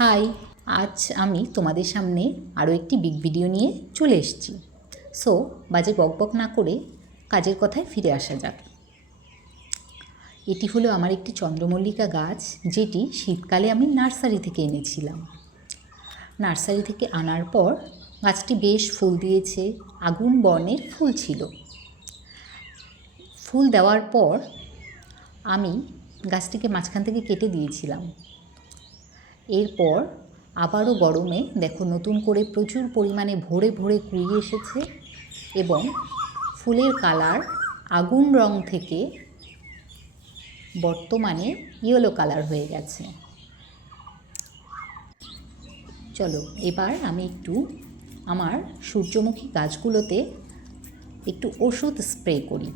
High, আজ আমি তোমাদের সামনে আরও একটি বিগ ভিডিও নিয়ে চলে এসেছি। সো বাজে বকবক না করে কাজের কথায় ফিরে আসা যাক। এটি হলো আমার একটি চন্দ্রমল্লিকা গাছ, যেটি শীতকালে আমি নার্সারি থেকে এনেছিলাম। নার্সারি থেকে আনার পর গাছটি বেশ ফুল দিয়েছে, আগুন বর্ণের ফুল ছিল। ফুল দেওয়ার পর আমি গাছটিকে মাঝখান থেকে কেটে দিয়েছিলাম। এরপর আবারও গরমে দেখো নতুন করে প্রচুর পরিমাণে ভরে ভরে কুড়ি এসেছে এবং ফুলের কালার আগুন রং থেকে বর্তমানে ইয়েলো কালার হয়ে গেছে। চলো এবার আমি একটু আমার সূর্যমুখী গাছগুলোতে একটু ওষুধ স্প্রে করি।